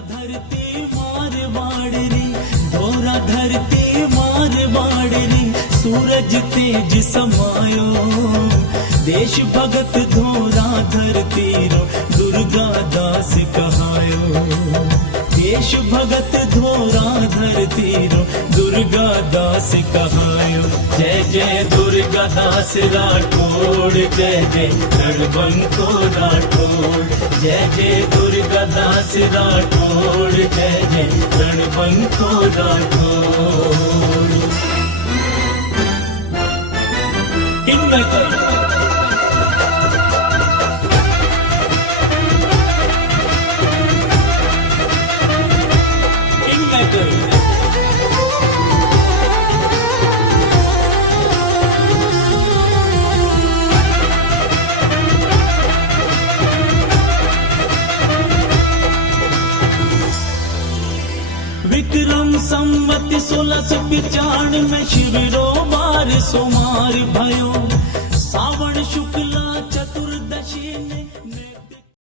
धरती मारवाड़ री, धोरा धरती मारवाड़ री, सूरज तेज समायो, देश भगत धोरा धरती रो, दुर्गा दास कहायो। देश भगत धोरा धरती रो, दुर्गा दास कहायो। जय जय दुर्गा दास राठौड़, जय जय रणबंको राठौड़, जय जय दुर्गा दास राठौड़, जय जय रणबंको राठौड़। हिम्मत विक्रम संवत 1695 में शिविरो बार सोमार भयो, सावण शुक्ला